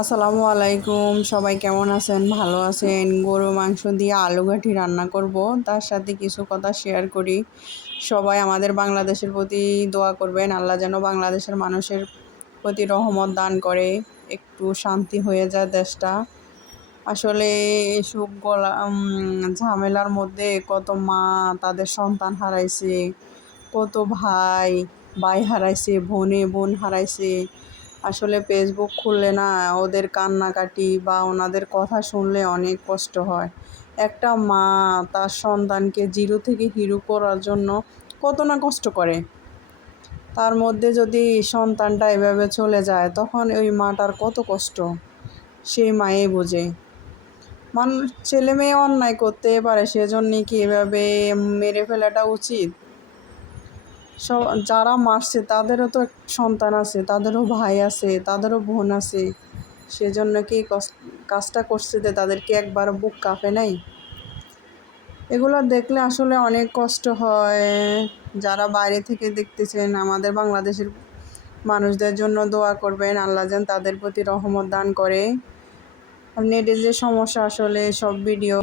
আসসালামু আলাইকুম, সবাই কেমন আছেন? ভালো আছেন? গরু মাংস দিয়ে আলু ঘাঁটি রান্না করব, তার সাথে কিছু কথা শেয়ার করি। সবাই আমাদের বাংলাদেশের প্রতি দোয়া করবেন, আল্লাহ যেন বাংলাদেশের মানুষের প্রতি রহমত দান করে, একটু শান্তি হয়ে যায় দেশটা। আসলে এসব ঝামেলার মধ্যে কত মা তাদের সন্তান হারাইছে, কত ভাই ভাই হারাইছে, বোন হারাইছে। আসলে ফেসবুক খুললে না ওদের কান্নাকাটি বা ওনাদের কথা শুনলে অনেক কষ্ট হয়। একটা মা তার সন্তানকে জিরো থেকে হিরো করার জন্য কত না কষ্ট করে। তার মধ্যে যদি সন্তানটা এভাবে চলে যায় তখন ওই মাটার কত কষ্ট সেই মাই বোঝে। মানুষ ছেলে মেয়ে অন্যায় করতে পারে, সেজন্যে কি এভাবে মেরে ফেলাটা উচিত? যারা মারছে তাদেরও তো সন্তান আছে, তাদেরও ভাই আছে, তাদেরও বোন আছে। সেজন্য কি কাজটা করছে যে তাদেরকে একবার বুক কাঁপে নাই? এগুলো দেখলে আসলে অনেক কষ্ট হয়। যারা বাইরে থেকে দেখতেছেন আমাদের বাংলাদেশের মানুষদের জন্য দোয়া করবেন, আল্লাহ যেন তাদের প্রতি রহমত দান করে। নেটের যে সমস্যা, আসলে সব ভিডিও